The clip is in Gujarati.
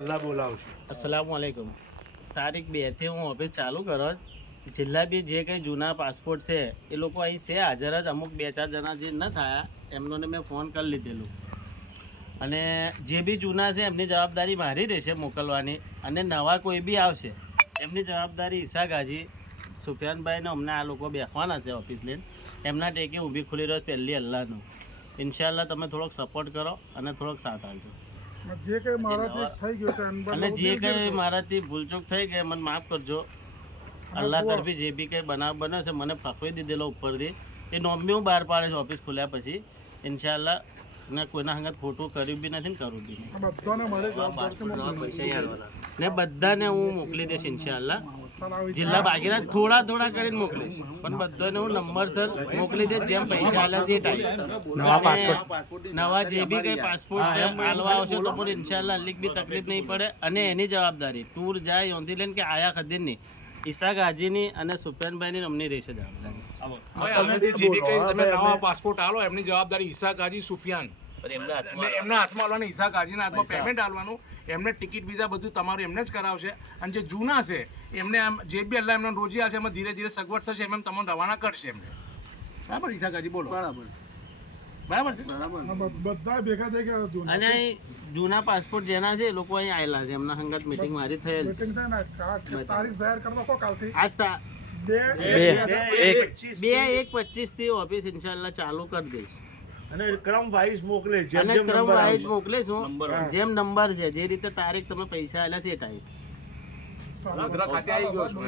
अस्सलाम वालेकुम। તારીખ 2 થી હું ઓફિસ ચાલુ કરો જિલ્લા બી જે કંઈ જૂના પાસપોર્ટ છે એ લોકો અહીં છે હાજર જ, અમુક 2-4 જણા જે ન થયા એમનોને મેં ફોન કરી લીધેલું, અને જે બી જૂના છે એમની જવાબદારી મારી રહેશે મોકલવાની, અને નવા કોઈ બી આવશે એમની જવાબદારી ઈસા ગાજી સુફિયાનભાઈને અમને આ લોકો બેસવાના છે ઓફિસ લઈને, એમના ટેકે ઊભી ખુલી રહ્યો પહેલી અલ્લાહનું. ઇન્શાલ્લાહ તમે થોડોક સપોર્ટ કરો અને થોડોક સાથ આપજો. જે કંઈ મારાથી થઈ ગયું છે અને જે કંઈ મારાથી ભૂલચૂક થઈ ગઈ મને માફ કરજો. અલ્લાહ તરફી જે બી કંઈ બનાવ બન્યો છે મને ફાંકવી દીધેલો ઉપરથી, એ નોમની હું બહાર પાડે છે ઓફિસ ખુલ્યા પછી ઇન્શાલ્લાહ. ને કોઈના સંગત ખોટું કર્યું બી નથી ને કરવું બી નહીં. ને બધાને હું મોકલી દઈશ ઇન્શાલ્લાહ. જિલ્લા બાકીના થોડા કરીને મોકલીશ, પણ બધાને હું નંબરસર મોકલી દઈશ જેમ પૈસા આલ્યા તે ટાઈમ. નવા જે બી કંઈ પાસપોર્ટ આલવા આવશે તો પણ ઇન્શાલ્લાહ અલીક બી તકલીફ નહીં પડે, અને એની જવાબદારી ટૂર જાય યોંથી લઈને કે આયા ખદીરની ઈસા ગાજીની અને સુફિયાનભાઈની અમની રહેશે જવાબદારી. નવા પાસપોર્ટ આલો એમની જવાબદારી ઈસા ગાજી સુફિયાન, એમના હાથમાં આલવાનું, ઈસા ગાજીના હાથમાં પેમેન્ટ આલવાનું, એમને ટિકિટ વિઝા બધું તમારું એમને જ કરાવશે. અને જે જૂના છે એમને આમ જે બી અલ્લાહ એમને રોજી આવશે એમાં ધીરે ધીરે સગવડ થશે એમ તમને રવાના કરશે એમને. બરાબર ઈસા ગાજી બોલો. બરાબર છે. બધા ભેગા થઈ ગયા. અને જૂના પાસપોર્ટ જેના છે એ લોકો અહીં આવેલા છે, એમના સંગત મીટિંગ મારી થયેલ છે. તારીખ જાહેર કરવા કો કાલથી આજ 2/1/25 થી ઓફિસ ઇન્શાલ્લાહ ચાલુ કરી દઈશ, અને ક્રમ વાઇઝ મોકલે છે, અને ક્રમ વાઇઝ મોકલીશ હું, જેમ નંબર છે જે રીતે તારીખ તમે પૈસા આલ્યા છે એ ટાઈપ. ખાતે આવી ગયો છું.